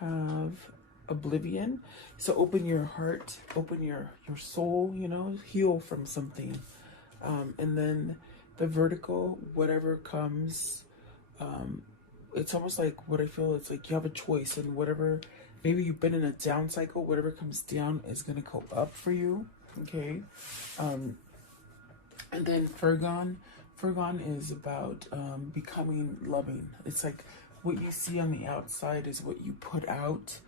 have oblivion. So open your heart, open your soul, you know, heal from something. And then the vertical, whatever comes, it's almost like what I feel, it's like you have a choice, and whatever, maybe you've been in a down cycle, whatever comes down is going to go up for you. Okay. And then Fergon is about becoming loving. It's like what you see on the outside is what you put out.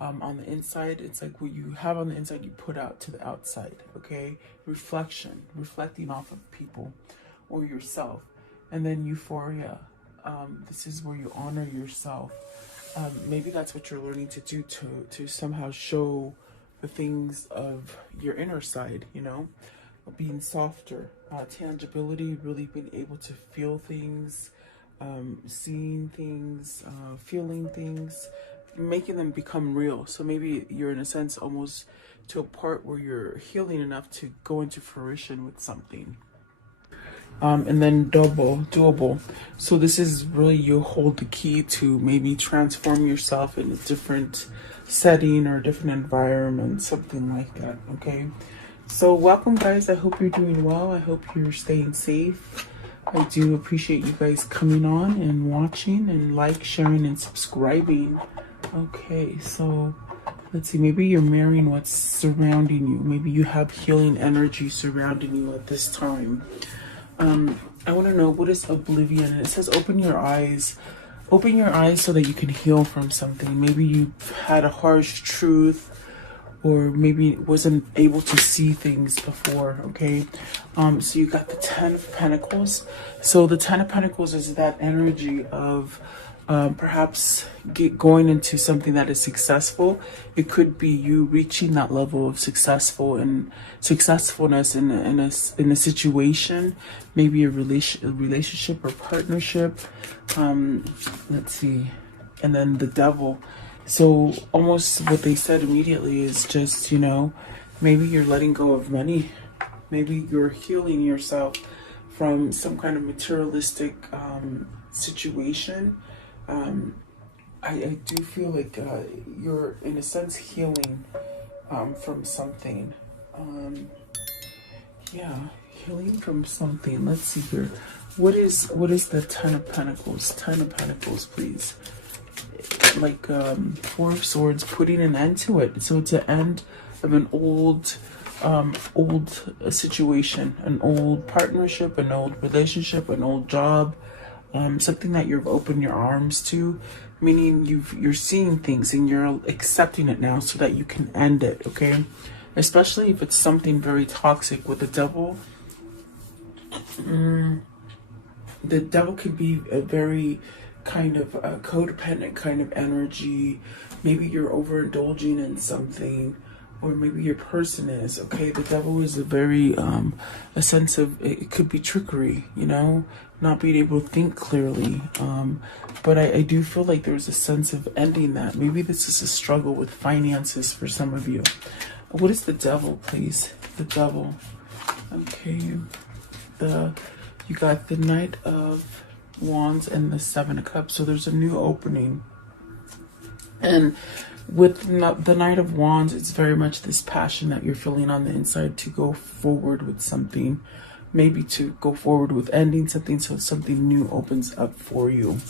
On the inside, it's like what you have on the inside, you put out to the outside. Okay. Reflecting off of people or yourself. And then Euphoria. This is where you honor yourself. Maybe that's what you're learning to do, to somehow show the things of your inner side, you know, being softer, tangibility, really being able to feel things, seeing things, feeling things, making them become real. So maybe you're in a sense almost to a part where you're healing enough to go into fruition with something. And then doable. So this is really, you hold the key to maybe transform yourself in a different setting or a different environment, something like that. Okay. So welcome, guys. I hope you're doing well. I hope you're staying safe. I do appreciate you guys coming on and watching and sharing, and subscribing. Okay, so let's see. Maybe you're mirroring what's surrounding you. Maybe you have healing energy surrounding you at this time. I want to know, what is oblivion? And it says open your eyes. Open your eyes so that you can heal from something. Maybe you've had a harsh truth, or maybe wasn't able to see things before. Okay. So you got the 10 of Pentacles. So the 10 of Pentacles is that energy of perhaps going into something that is successful. It could be you reaching that level of successfulness in a situation, maybe a relationship or partnership. Let's see, and then the Devil. So almost what they said immediately is just, you know, maybe you're letting go of money, maybe you're healing yourself from some kind of materialistic situation. I do feel like you're in a sense healing from something. Yeah, healing from something. Let's see here. What is the 10 of Pentacles? 10 of Pentacles, please. Like 4 of Swords, putting an end to it. So it's an end of an old situation, an old partnership, an old relationship, an old job. Something that you've opened your arms to, meaning you're seeing things and you're accepting it now so that you can end it. Okay, especially if it's something very toxic. With the Devil, the Devil could be a very kind of a codependent kind of energy. Maybe you're overindulging in something, or maybe your person is. Okay, the Devil is a very a sense of, it could be trickery, you know, not being able to think clearly. But I do feel like there's a sense of ending that. Maybe this is a struggle with finances for some of you. What is the Devil, please? The Devil. Okay, you got the Knight of Wands and the 7 of Cups. So there's a new opening. And with the Knight of Wands, it's very much this passion that you're feeling on the inside to go forward with something. Maybe to go forward with ending something, so something new opens up for you.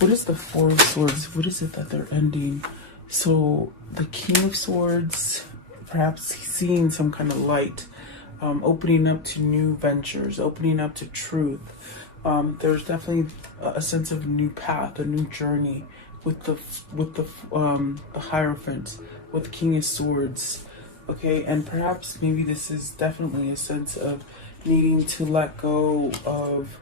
What is the 4 of Swords? What is it that they're ending? So the King of Swords, perhaps seeing some kind of light, opening up to new ventures, opening up to truth. There's definitely a sense of a new path, a new journey with the Hierophant, with the King of Swords. Okay, and perhaps maybe this is definitely a sense of needing to let go of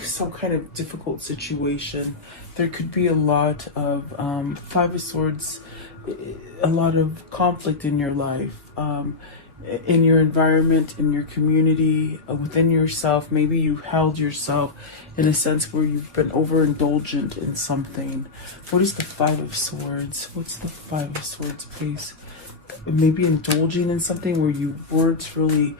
some kind of difficult situation. There could be a lot of 5 of Swords, a lot of conflict in your life, in your environment, in your community, within yourself. Maybe you held yourself in a sense where you've been overindulgent in something. What is the 5 of Swords? What's the 5 of Swords, please? Maybe indulging in something where you weren't really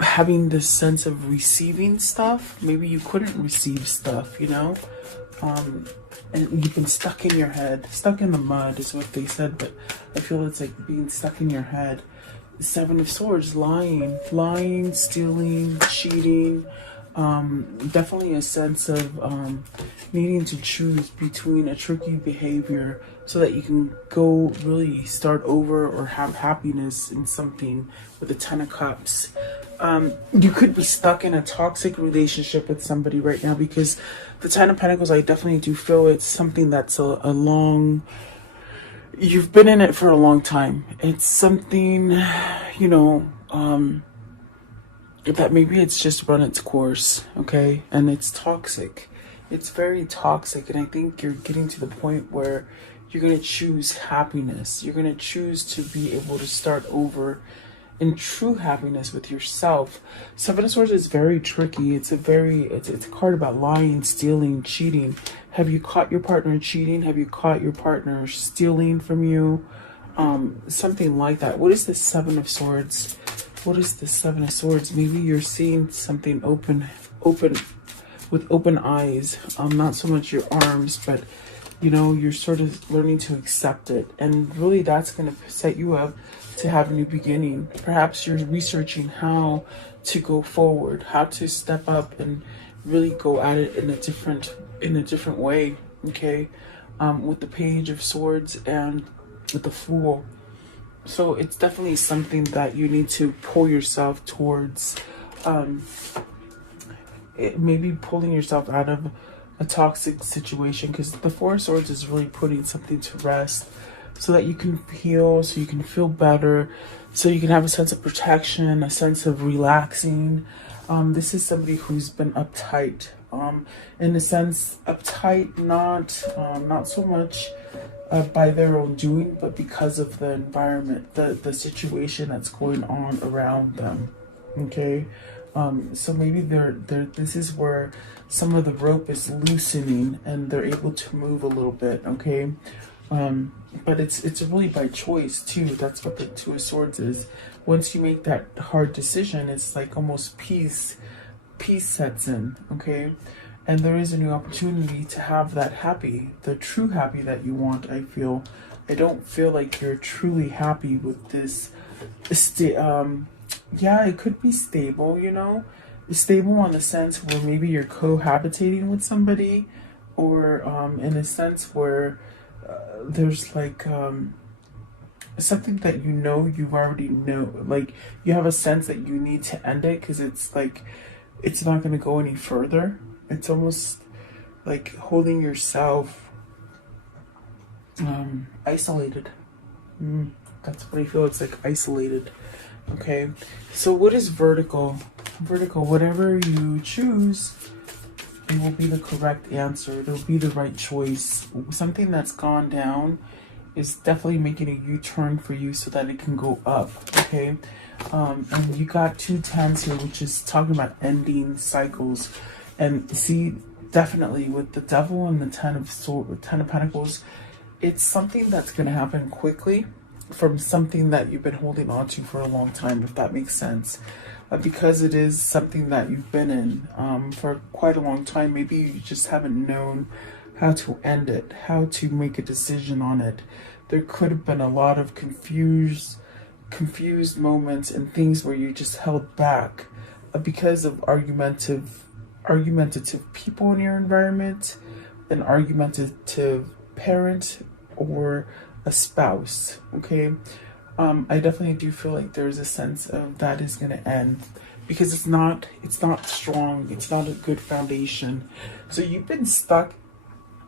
having this sense of receiving stuff. Maybe you couldn't receive stuff, you know? and you've been stuck in your head. Stuck in the mud is what they said, but I feel it's like being stuck in your head. The Seven of Swords, lying, stealing, cheating. Definitely a sense of needing to choose between a tricky behavior so that you can go really start over or have happiness in something with the Ten of Cups. You could be stuck in a toxic relationship with somebody right now, because the Ten of Pentacles, I definitely do feel it's something that's a long, you've been in it for a long time. It's something, you know, that maybe it's just run its course, okay? And it's toxic. It's very toxic. And I think you're getting to the point where you're going to choose happiness. You're going to choose to be able to start over in true happiness with yourself. Seven of Swords is very tricky. It's a card about lying, stealing, cheating. Have you caught your partner cheating? Have you caught your partner stealing from you? Something like that. What is the Seven of Swords? What is the Seven of Swords? Maybe you're seeing something open with open eyes. Not so much your arms, but you know, you're sort of learning to accept it. And really that's going to set you up to have a new beginning. Perhaps you're researching how to go forward, how to step up and really go at it in a different way, okay? With the Page of Swords and with the Fool. So it's definitely something that you need to pull yourself towards, maybe pulling yourself out of a toxic situation, because the Four of Swords is really putting something to rest so that you can heal, so you can feel better, so you can have a sense of protection, a sense of relaxing. This is somebody who's been uptight, in a sense, uptight, not so much by their own doing, but because of the environment, the situation that's going on around them, okay? So maybe this is where some of the rope is loosening and they're able to move a little bit, okay? But it's really by choice too. That's what the Two of Swords is. Once you make that hard decision, it's like almost peace sets in, okay? And there is a new opportunity to have that happy, the true happy that you want, I feel. I don't feel like you're truly happy with this. Yeah, it could be stable, you know? Stable in the sense where maybe you're cohabitating with somebody, or in a sense where there's like something that you already know. Like you have a sense that you need to end it because it's like it's not going to go any further. It's almost like holding yourself isolated. That's what I feel. It's like isolated. Okay, so what is vertical? Vertical, whatever you choose, it will be the correct answer. It'll be the right choice. Something that's gone down is definitely making a U-turn for you so that it can go up, okay? And you got 2 tens here, which is talking about ending cycles. And see, definitely with the Devil and the Ten of Pentacles, it's something that's going to happen quickly from something that you've been holding on to for a long time, if that makes sense. Because it is something that you've been in for quite a long time. Maybe you just haven't known how to end it, how to make a decision on it. There could have been a lot of confused moments and things where you just held back because of argumentative people in your environment, an argumentative parent, or a spouse, okay? I definitely do feel like there's a sense of that is going to end because it's not strong. It's not a good foundation. So you've been stuck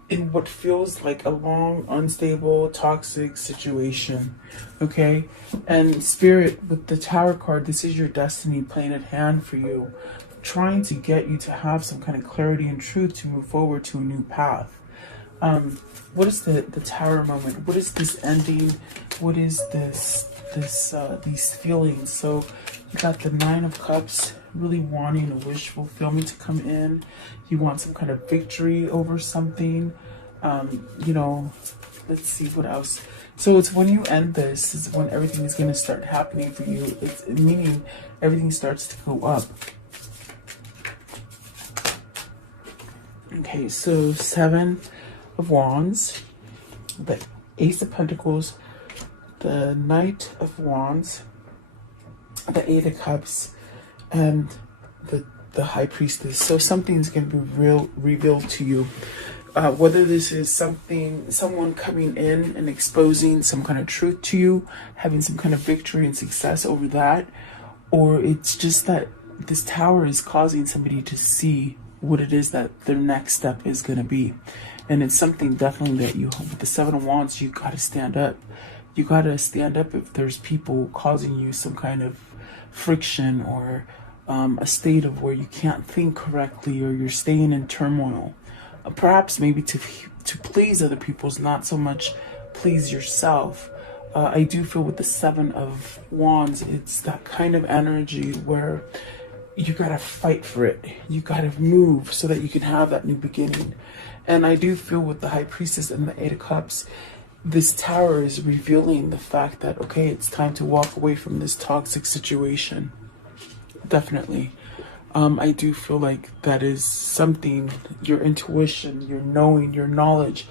in what feels like a long, unstable, toxic situation, okay? And Spirit, with the Tower card, this is your destiny playing at hand for you, trying to get you to have some kind of clarity and truth to move forward to a new path. What is the Tower moment? What is this ending? What is these feelings? So you got the Nine of Cups, really wanting a wish fulfillment to come in. You want some kind of victory over something. You know, let's see what else. So it's when you end this is when everything is going to start happening for you. It's meaning everything starts to go up. Okay, so 7 of Wands, the Ace of Pentacles, the Knight of Wands, the Eight of Cups, and the High Priestess. So something's going to be revealed to you. Whether this is someone coming in and exposing some kind of truth to you, having some kind of victory and success over that, or it's just that this Tower is causing somebody to see what it is that their next step is going to be. And it's something definitely that you, with the Seven of Wands, you got to stand up. You got to stand up if there's people causing you some kind of friction, or a state of where you can't think correctly, or you're staying in turmoil. Perhaps maybe to please other people, not so much please yourself. I do feel with the Seven of Wands, it's that kind of energy where you gotta fight for it. You gotta move so that you can have that new beginning. And I do feel with the High Priestess and the Eight of Cups, this Tower is revealing the fact that, okay, it's time to walk away from this toxic situation. Definitely. I do feel like that is something, your intuition, your knowing, your knowledge.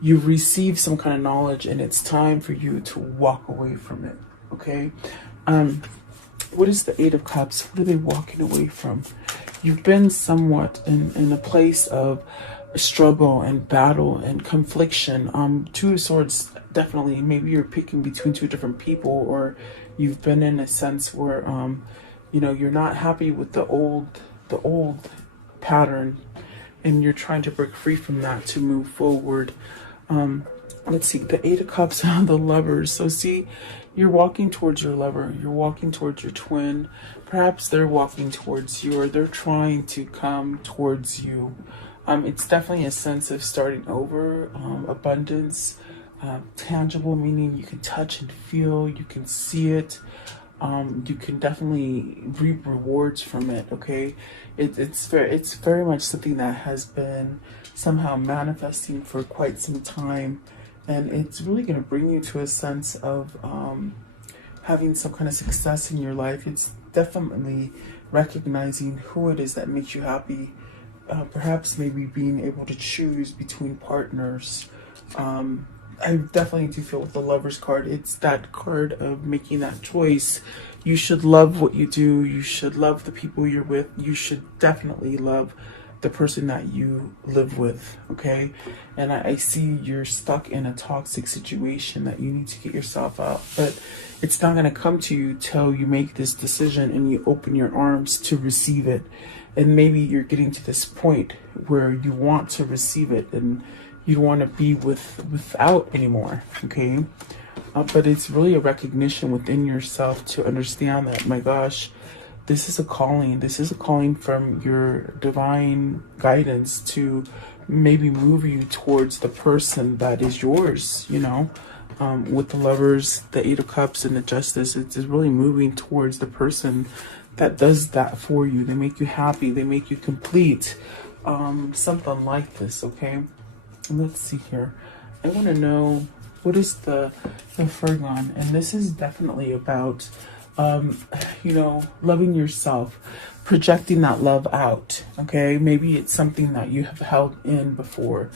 You've received some kind of knowledge, and it's time for you to walk away from it, okay? What is the Eight of Cups? What are they walking away from? You've been somewhat in a place of struggle and battle and confliction. Two of Swords, definitely. Maybe you're picking between two different people, or you've been in a sense where you know, you're not happy with the old pattern, and you're trying to break free from that to move forward. Let's see, the Eight of Cups and the Lovers. So see, you're walking towards your lover, you're walking towards your twin. Perhaps they're walking towards you, or they're trying to come towards you. It's definitely a sense of starting over, abundance, tangible, meaning you can touch and feel, you can see it. You can definitely reap rewards from it, okay? It's very much something that has been somehow manifesting for quite some time, and it's really going to bring you to a sense of having some kind of success in your life. It's definitely recognizing who it is that makes you happy, perhaps maybe being able to choose between partners. I definitely do feel with the Lovers card, it's that card of making that choice. You should love what you do. You should love the people you're with. You should definitely love the person that you live with, okay? And I see you're stuck in a toxic situation that you need to get yourself out. But it's not going to come to you till you make this decision and you open your arms to receive it. And maybe you're getting to this point where you want to receive it, and you don't want to be without anymore, okay? But it's really a recognition within yourself to understand that, my gosh, this is a calling. This is a calling from your divine guidance to maybe move you towards the person that is yours, you know? With the Lovers, the Eight of Cups, and the Justice, it's really moving towards the person that does that for you. They make you happy. They make you complete. Something like this, okay? Let's see here. I want to know, what is the Fergon? And this is definitely about, you know, loving yourself, projecting that love out, okay? Maybe it's something that you have held in before,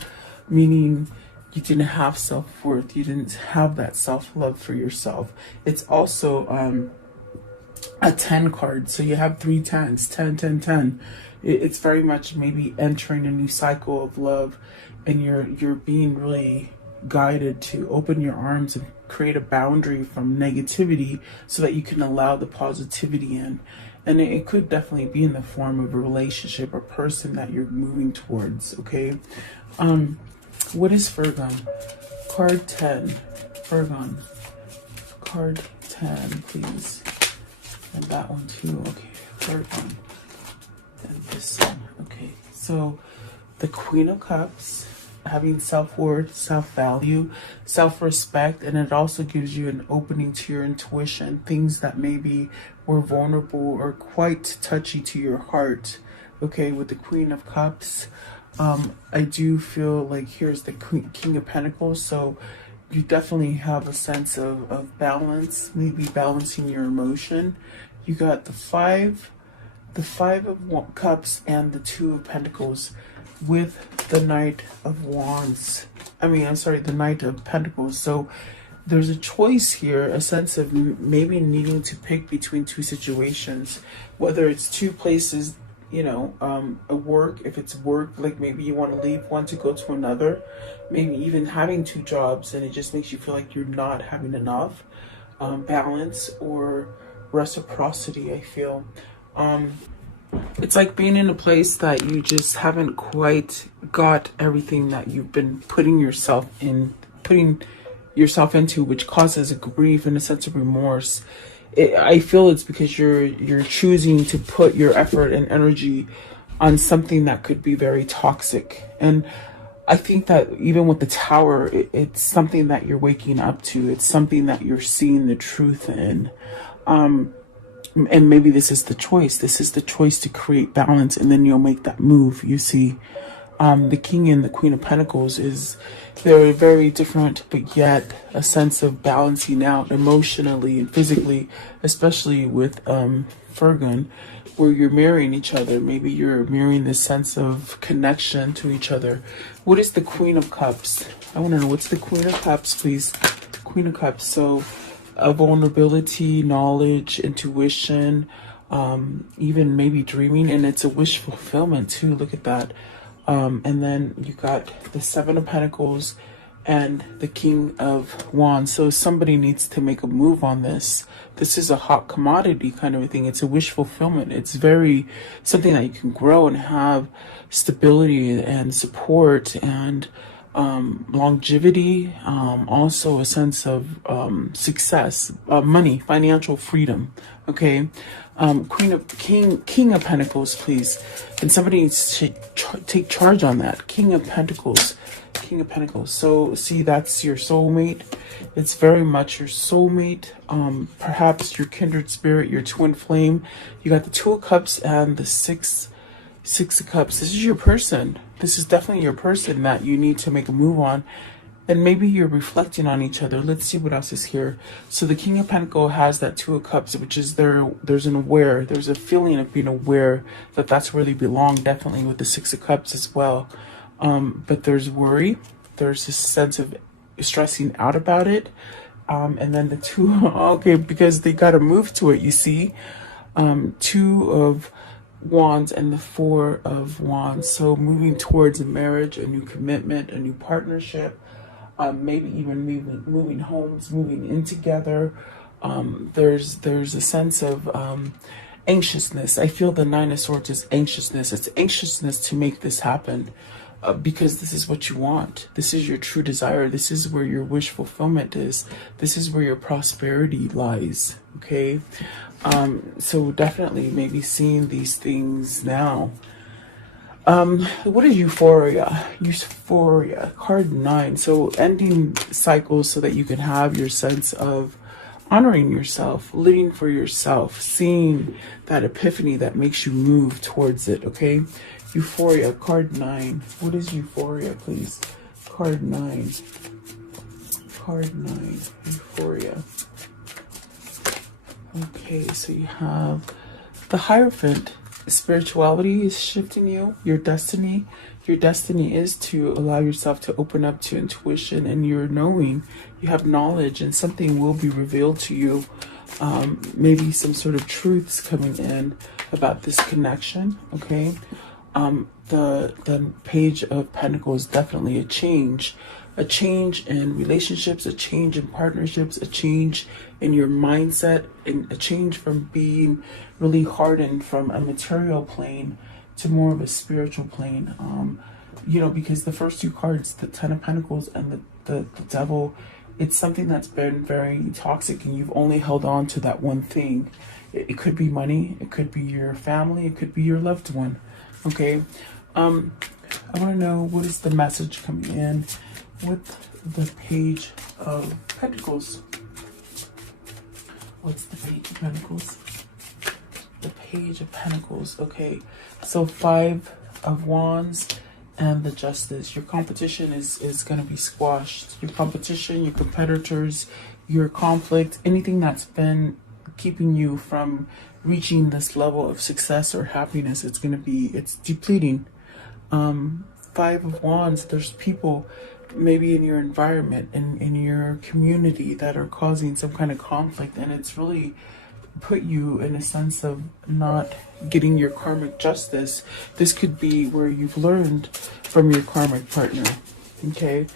meaning you didn't have self-worth. You didn't have that self-love for yourself. It's also a 10 card. So you have 3 10s, 10, 10, 10. It's very much maybe entering a new cycle of love, and you're being really guided to open your arms and create a boundary from negativity so that you can allow the positivity in. And it could definitely be in the form of a relationship or person that you're moving towards, okay? What is Fergon? Card 10. Fergon. Card 10, please. And that one too. Okay, Fergon. And this one. Okay, so the Queen of Cups, having self-worth, self-value, self-respect, and it also gives you an opening to your intuition, things that maybe were vulnerable or quite touchy to your heart. Okay, with the Queen of Cups, I do feel like here's the King of Pentacles, so you definitely have a sense of balance, maybe balancing your emotion. You got the Five of Cups and the Two of Pentacles. with the Knight of Wands. I'm sorry, the Knight of Pentacles. So there's a choice here, a sense of maybe needing to pick between two situations, whether it's two places, you know, a work, if it's work, like maybe you want to leave one to go to another, maybe even having two jobs and it just makes you feel like you're not having enough balance or reciprocity, I feel. It's like being in a place that you just haven't quite got everything that you've been putting yourself into, which causes a grief and a sense of remorse. I feel it's because you're choosing to put your effort and energy on something that could be very toxic. And I think that even with the Tower, it's something that you're waking up to. It's something that you're seeing the truth in. And maybe this is the choice. This is the choice to create balance, and then you'll make that move, you see. The King and the Queen of Pentacles is very, very different, but yet a sense of balancing out emotionally and physically, especially with Fergun, where you're mirroring each other. Maybe you're mirroring this sense of connection to each other. What is the Queen of Cups? I want to know, what's the Queen of Cups, please? Queen of Cups. So vulnerability, knowledge, intuition, even maybe dreaming, and it's a wish fulfillment too. Look at that. And then you got the Seven of Pentacles and the King of Wands. So somebody needs to make a move on this. This is a hot commodity kind of a thing. It's a wish fulfillment. It's very something that you can grow and have stability and support and longevity, also a sense of success, money, financial freedom. Okay. King of Pentacles, please. And somebody needs to take charge on that. King of Pentacles. So see, that's your soulmate. It's very much your soulmate. Perhaps your kindred spirit, your twin flame. You got the Two of Cups and the Six of Cups. This is your person. This is definitely your person that you need to make a move on. And maybe you're reflecting on each other. Let's see what else is here. So the King of Pentacles has that Two of Cups, which is there's an aware. There's a feeling of being aware that that's where they belong, definitely with the Six of Cups as well. But there's worry. There's this sense of stressing out about it. And then the two, okay, because they got to move to it, you see. Two of Wands and the Four of Wands. So moving towards a marriage, a new commitment, a new partnership. Maybe even moving homes, moving in together. There's a sense of anxiousness. I feel the Nine of Swords is anxiousness. It's anxiousness to make this happen because this is what you want. This is your true desire. This is where your wish fulfillment is. This is where your prosperity lies. Okay. So definitely maybe seeing these things now. What is Euphoria? Euphoria, card 9. So ending cycles so that you can have your sense of honoring yourself, living for yourself, seeing that epiphany that makes you move towards it, okay? Euphoria, card 9. What is Euphoria, please? Card 9. Card 9, Euphoria. Okay, so you have the Hierophant. Spirituality is shifting you, your destiny. Your destiny is to allow yourself to open up to intuition and your knowing. You have knowledge and something will be revealed to you. Maybe some sort of truths coming in about this connection, okay? The Page of Pentacles is definitely a change in relationships, a change in partnerships, a change in your mindset, and a change from being really hardened from a material plane to more of a spiritual plane. You know, because the first two cards, the Ten of Pentacles and the Devil, it's something that's been very toxic and you've only held on to that one thing. It could be money, it could be your family, it could be your loved one. Okay. I want to know, what is the message coming in with the Page of Pentacles? What's the Page of Pentacles? The Page of Pentacles. Okay, so Five of Wands and the Justice. Your competition is going to be squashed. Your competition, your competitors, your conflict, anything that's been keeping you from reaching this level of success or happiness, it's depleting. Five of Wands, there's people maybe in your environment and in your community that are causing some kind of conflict, and it's really put you in a sense of not getting your karmic justice. This could be where you've learned from your karmic partner. Okay,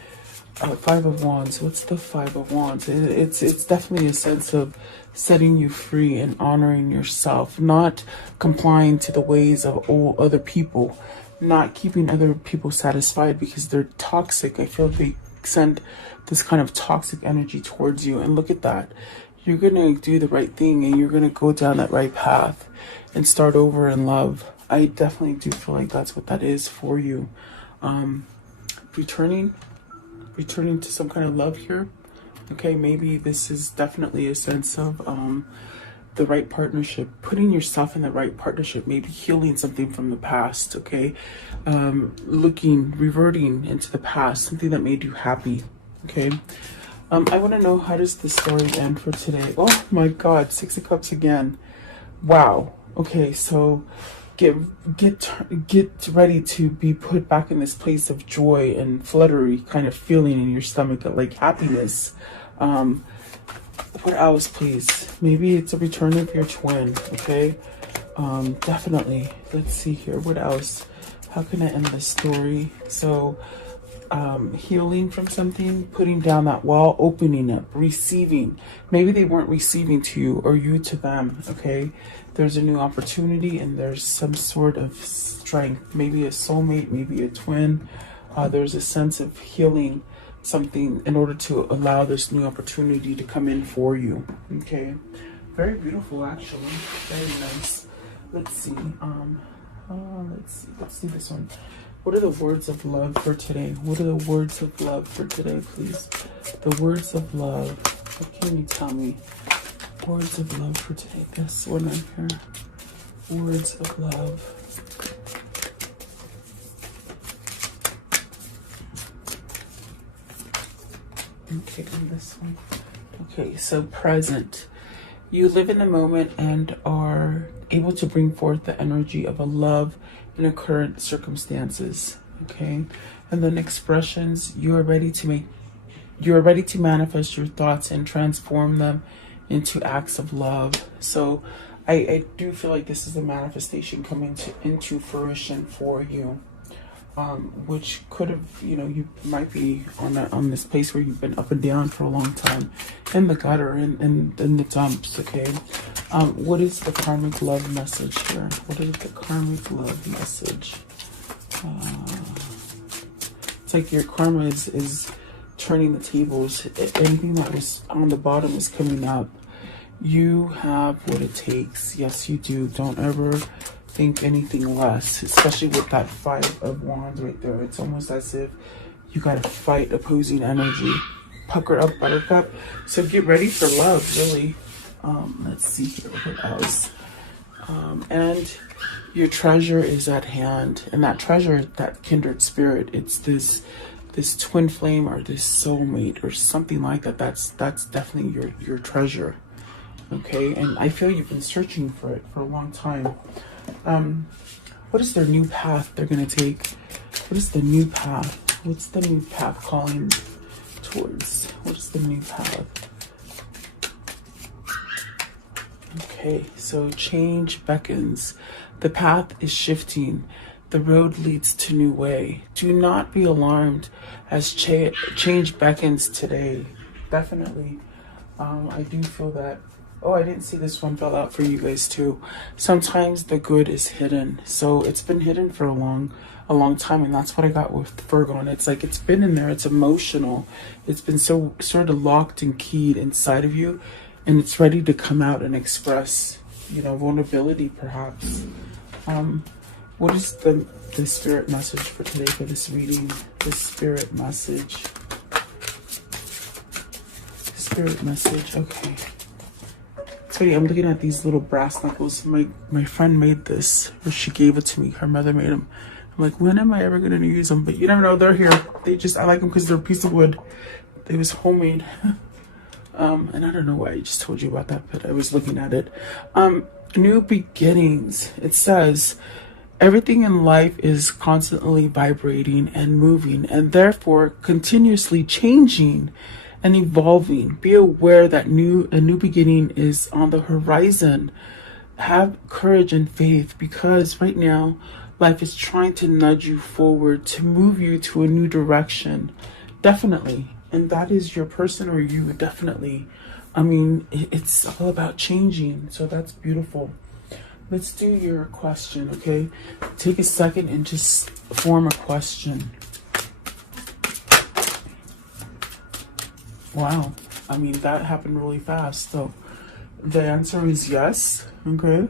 Five of Wands. What's the Five of Wands? It's definitely a sense of setting you free and honoring yourself, not complying to the ways of all other people, not keeping other people satisfied because they're toxic. I feel they send this kind of toxic energy towards you, and look at that. You're gonna do the right thing, and you're gonna go down that right path and start over in love. I definitely do feel like that's what that is for you. Returning to some kind of love here. Okay, maybe this is definitely a sense of the right partnership, putting yourself in the right partnership, maybe healing something from the past. Okay, reverting into the past, something that made you happy. Okay, I want to know, how does the story end for today? Oh my God, Six of Cups again. Wow. Okay, so get ready to be put back in this place of joy and fluttery kind of feeling in your stomach, like happiness. What else, please? Maybe it's a return of your twin. Okay, definitely. Let's see here. What else? How can I end this story? So healing from something, putting down that wall, opening up, receiving. Maybe they weren't receiving to you or you to them. Okay, there's a new opportunity and there's some sort of strength, maybe a soulmate, maybe a twin. There's a sense of healing something in order to allow this new opportunity to come in for you. Okay, very beautiful, actually. Very nice. Let's see. Let's see this one. What are the words of love for today? What are the words of love for today, please? The words of love. What can you tell me? Words of love for today. This one right here. Words of love. Okay, and this one. Okay, so present. You live in the moment and are able to bring forth the energy of a love in a current circumstances. Okay, and then expressions. You are ready to manifest your thoughts and transform them into acts of love. So I do feel like this is a manifestation coming into fruition for you. Which could have, you might be on this place where you've been up and down for a long time, in the gutter, and in the dumps. Okay, what is the karmic love message here? What is the karmic love message? It's like your karma is turning the tables. Anything that was on the bottom is coming up. You have what it takes. Yes, you do. Don't ever think anything less, especially with that Five of Wands right there. It's almost as if you gotta fight opposing energy. Pucker up, buttercup. So get ready for love, really. Let's see here, what else? And your treasure is at hand, and that treasure, that kindred spirit, it's this twin flame or this soulmate or something like that. That's definitely your treasure. Okay, and I feel you've been searching for it for a long time. What is their new path they're gonna take? What is the new path? What's the new path calling towards? What is the new path? Okay, so change beckons. The path is shifting. The road leads to new way. Do not be alarmed as change beckons today. Definitely. I do feel that. Oh, I didn't see this one fell out for you guys too. Sometimes the good is hidden. So it's been hidden for a long time, and that's what I got with Virgo. And it's like it's been in there, it's emotional. It's been so sort of locked and keyed inside of you, and it's ready to come out and express, vulnerability perhaps. What is the spirit message for today for this reading? The spirit message. Spirit message, okay. I'm looking at these little brass knuckles. My friend made this, or she gave it to me. Her mother made them. I'm like, when am I ever going to use them? But you never know, they're here. I like them because they're a piece of wood. They was homemade. And I don't know why I just told you about that, but I was looking at it. New beginnings. It says, Everything in life is constantly vibrating and moving, and therefore continuously changing and evolving. Be aware that a new beginning is on the horizon. Have courage and faith, because right now life is trying to nudge you forward, to move you to a new direction. Definitely. And that is your person, or you, definitely. I mean, it's all about changing. So that's beautiful. Let's do your question, okay? Take a second and just form a question. Wow. I mean, that happened really fast. So the answer is yes. Okay.